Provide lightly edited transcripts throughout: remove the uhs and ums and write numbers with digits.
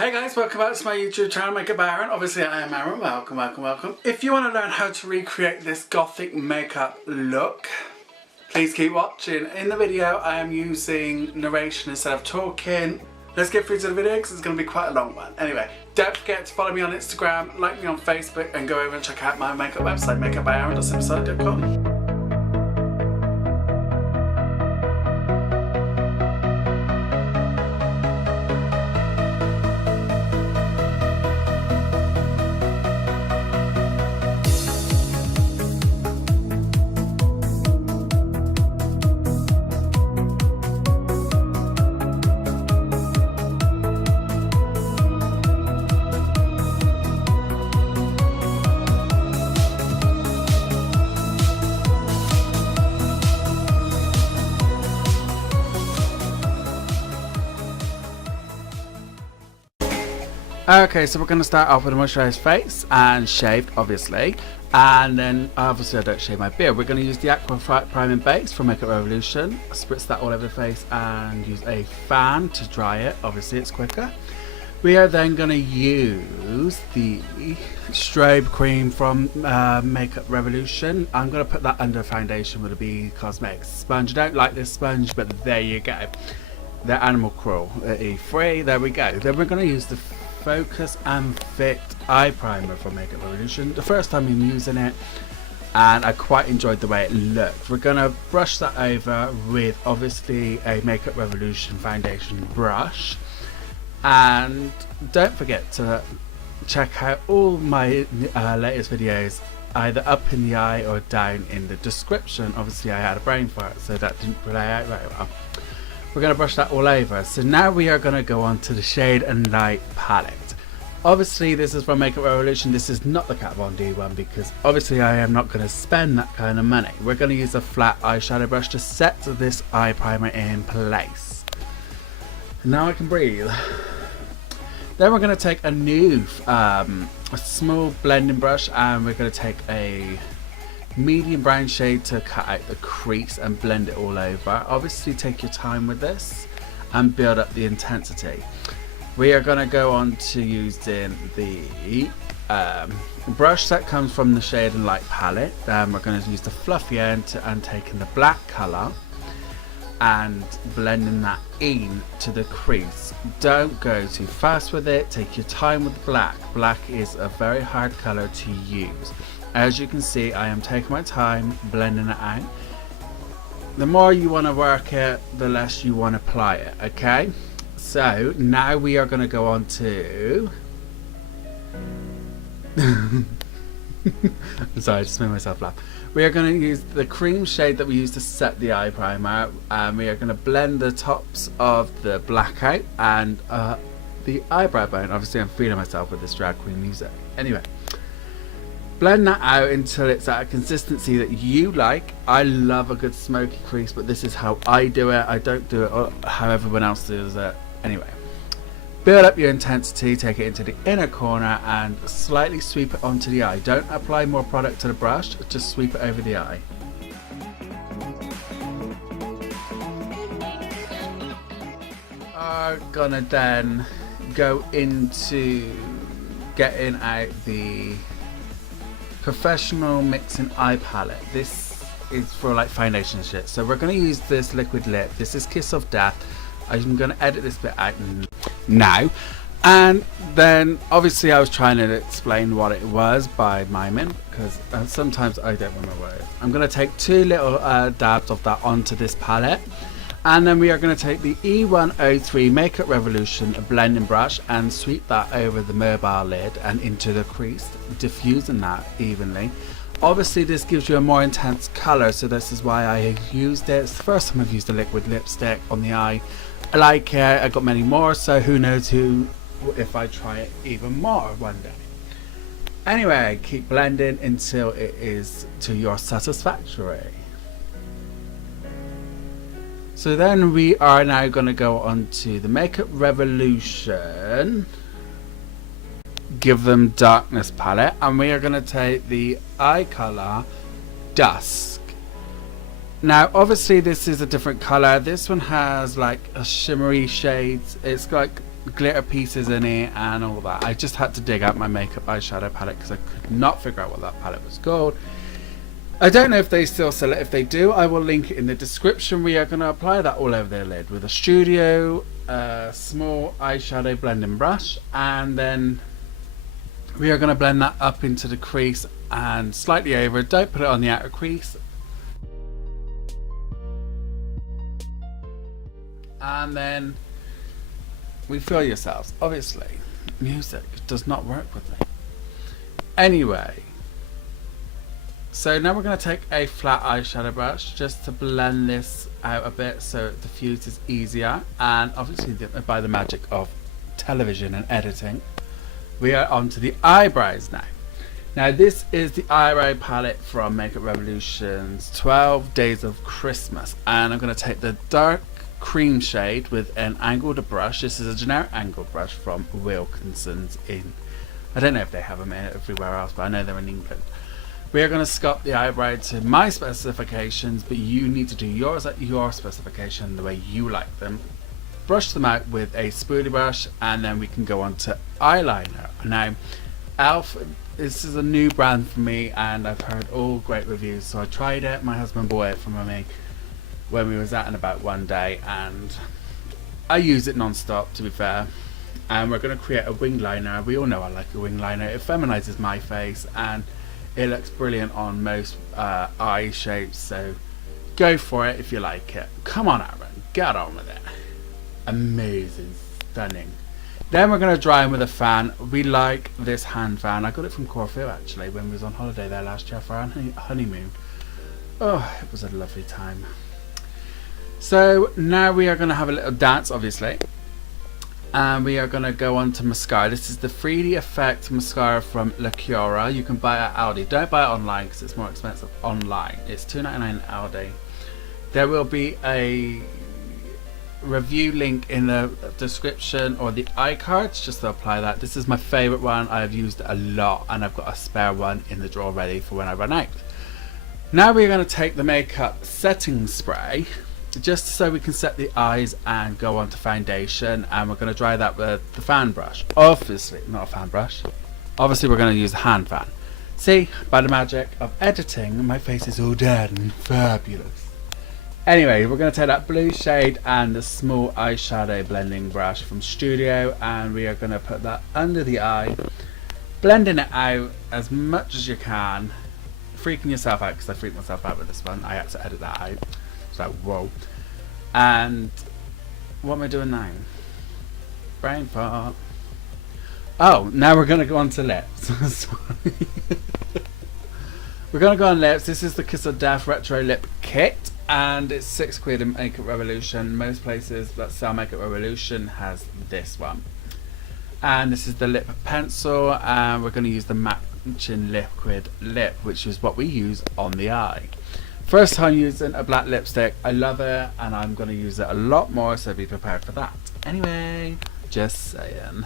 Hey guys, welcome back to my YouTube channel, Makeup by Aaron. Obviously I am Aaron, welcome. If you want to learn how to recreate this gothic makeup look, please keep watching. In the video I am using narration instead of talking. Let's get through to the video because it's going to be quite a long one. Anyway, don't forget to follow me on Instagram, like me on Facebook, and go over and check out my makeup website, makeupbyaaron.simsite.com. Okay, so we're going to start off with a moisturised face and shaved, obviously, and then obviously I don't shave my beard. We're going to use the Aqua Priming Base from Makeup Revolution, spritz that all over the face and use a fan to dry it. Obviously it's quicker. We are then going to use the strobe cream from Makeup Revolution. I'm going to put that under foundation with a B Cosmetics sponge. I don't like this sponge, but there you go. They're animal cruelty free. There we go. Then we're going to use the Focus and Fit eye primer from Makeup Revolution. The first time I'm using it and I quite enjoyed the way it looked. We're going to brush that over with obviously a Makeup Revolution foundation brush, and don't forget to check out all my latest videos either up in the eye or down in the description. Obviously I had a brain fart, so that didn't play out very well. We're going to brush that all over. So now we are going to go on to the Shade and Light palette. Obviously this is from Makeup Revolution. This is not the Kat Von D one because obviously I am not going to spend that kind of money. We're going to use a flat eyeshadow brush to set this eye primer in place. Now I can breathe. Then we're going to take a new a small blending brush, and we're going to take a medium brown shade to cut out the crease and blend it all over. Obviously take your time with this and build up the intensity. We are going to go on to using the brush that comes from the Shade and Light palette. We're going to use the fluffy end and taking the black colour and blending that in to the crease. Don't go too fast with it, take your time with black. Black is a very hard colour to use. As you can see, I am taking my time blending it out. The more you want to work it, the less you want to apply it, okay? So now we are going to go on to I'm sorry, I just made myself laugh. We are going to use the cream shade that we used to set the eye primer, and we are going to blend the tops of the black out and the eyebrow bone. Obviously I'm feeling myself with this drag queen music. Anyway, blend that out until it's at a consistency that you like. I love a good smoky crease, but this is how I do it. I don't do it how everyone else does it. Anyway, build up your intensity, take it into the inner corner and slightly sweep it onto the eye. Don't apply more product to the brush, just sweep it over the eye. Are gonna then go into getting out the Professional Mixing Eye Palette. This is for like foundation shit. So we're going to use this liquid lip. This is Kiss of Death. I'm going to edit this bit out now. And then obviously I was trying to explain what it was by miming, because sometimes I don't remember what it is. I'm going to take two little dabs of that onto this palette. And then we are going to take the E103 Makeup Revolution blending brush and sweep that over the mobile lid and into the crease, diffusing that evenly. Obviously this gives you a more intense colour, so this is why I used it. It's the first time I've used a liquid lipstick on the eye. I like it. I got many more, so who knows if I try it even more one day. Anyway, keep blending until it is to your satisfactory. So then we are now going to go on to the Makeup Revolution Give Them Darkness palette, and we are going to take the eye colour Dusk. Now obviously this is a different colour. This one has like a shimmery shades. It's like glitter pieces in it and all that. I just had to dig out my makeup eyeshadow palette because I could not figure out what that palette was called. I don't know if they still sell it. If they do, I will link it in the description. We are going to apply that all over their lid with a Studio small eyeshadow blending brush, and then we are going to blend that up into the crease and slightly over. Don't put it on the outer crease. And then refill yourselves. Obviously, music does not work with me. Anyway, so now we're going to take a flat eyeshadow brush just to blend this out a bit so it diffuses easier. And obviously, by the magic of television and editing, we are on to the eyebrows now. Now this is the eyebrow palette from Makeup Revolution's 12 Days of Christmas, and I'm going to take the dark cream shade with an angled brush. This is a generic angled brush from Wilkinson's in, I don't know if they have them everywhere else, but I know they're in England. We are going to sculpt the eyebrow to my specifications, but you need to do yours at your specification, the way you like them. Brush them out with a spoolie brush, and then we can go on to eyeliner. Now, Elf, this is a new brand for me, and I've heard all great reviews, so I tried it. My husband bought it for me when we was out and about one day, and I use it non-stop, to be fair. And we're going to create a wing liner. We all know I like a wing liner. It feminizes my face, and it looks brilliant on most eye shapes, so go for it if you like it. Come on, Aaron, get on with it. Amazing, stunning. Then we're going to dry them with a fan. We like this hand fan. I got it from Corfu actually when we was on holiday there last year for our honeymoon. Oh, it was a lovely time. So now we are going to have a little dance, obviously. And we are going to go on to mascara. This is the 3D Effect mascara from La Cura. You can buy it at Aldi. Don't buy it online because it's more expensive online. It's $2.99 at Aldi. There will be a review link in the description or the iCards just to apply that. This is my favorite one. I've used it a lot, and I've got a spare one in the drawer ready for when I run out. Now we're going to take the makeup setting spray just so we can set the eyes and go on to foundation, and we're going to dry that with the fan brush. Obviously not a fan brush, obviously we're going to use the hand fan. See, by the magic of editing, my face is all dead and fabulous. Anyway, we're going to take that blue shade and the small eyeshadow blending brush from Studio, and we are going to put that under the eye, blending it out as much as you can, freaking yourself out, because I freaked myself out with this one. I had to edit that out. It's like, whoa. And what am I doing now? Brain fart. Oh, now we're going to go on to lips. Sorry. We're going to go on lips. This is the Kiss of Death Retro Lip Kit, and it's £6 in Makeup Revolution. Most places that sell Makeup Revolution has this one. And this is the lip pencil, and we're going to use the matching liquid lip, which is what we use on the eye. First time using a black lipstick. I love it, and I'm going to use it a lot more, so be prepared for that. Anyway, just saying.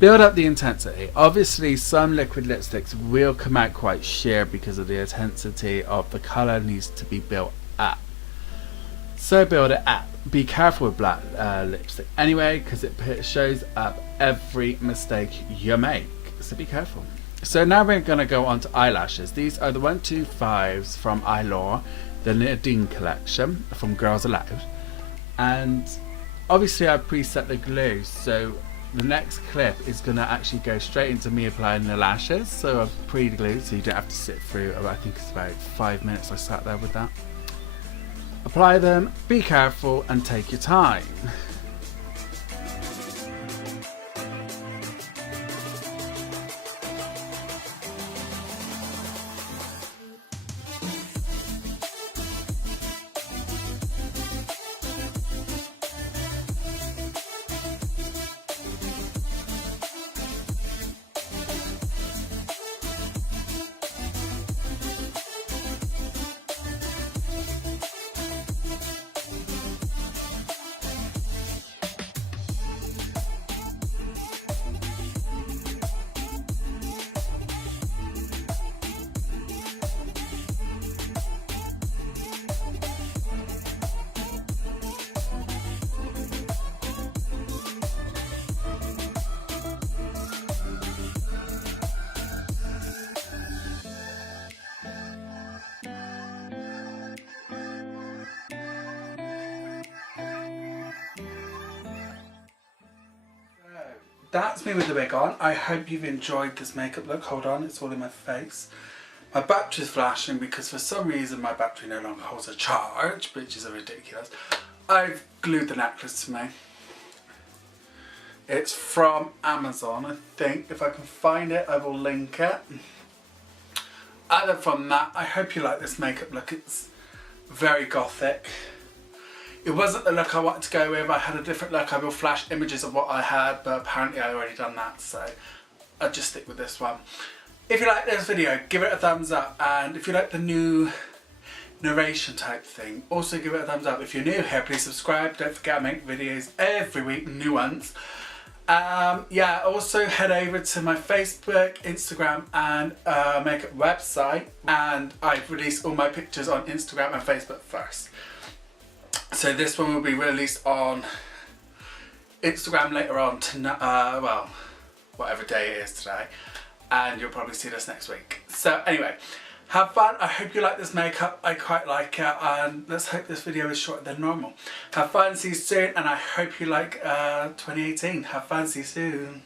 Build up the intensity. Obviously, some liquid lipsticks will come out quite sheer because of the intensity of the colour needs to be built up. So build it up. Be careful with black lipstick anyway, because it shows up every mistake you make. So be careful. So now we're going to go on to eyelashes. These are the 125s from Eyelure, the Nadine collection from Girls Aloud. And obviously I preset the glue, so the next clip is going to actually go straight into me applying the lashes. So I've pre-glued, so you don't have to sit through, I think it's about 5 minutes I sat there with that. Apply them, be careful, and take your time. that's me with the wig on. I hope you've enjoyed this makeup look. Hold on, it's all in my face. My battery's flashing because for some reason my battery no longer holds a charge, which is ridiculous. I've glued the necklace to me. It's from Amazon, I think. If I can find it, I will link it. Other from that, I hope you like this makeup look. It's very gothic. It wasn't the look I wanted to go with. I had a different look. I will flash images of what I had, but apparently I already done that, so I'll just stick with this one. If you like this video, give it a thumbs up, and if you like the new narration type thing, also give it a thumbs up. If you're new here, please subscribe. Don't forget I make videos every week, new ones. Yeah, also head over to my Facebook, Instagram and makeup website, and I've released all my pictures on Instagram and Facebook first. So this one will be released on Instagram later on tonight, well, whatever day it is today, and you'll probably see this next week. So anyway, have fun. I hope you like this makeup. I quite like it, and let's hope this video is shorter than normal. Have fun, see you soon, and I hope you like 2018. Have fun, see you soon.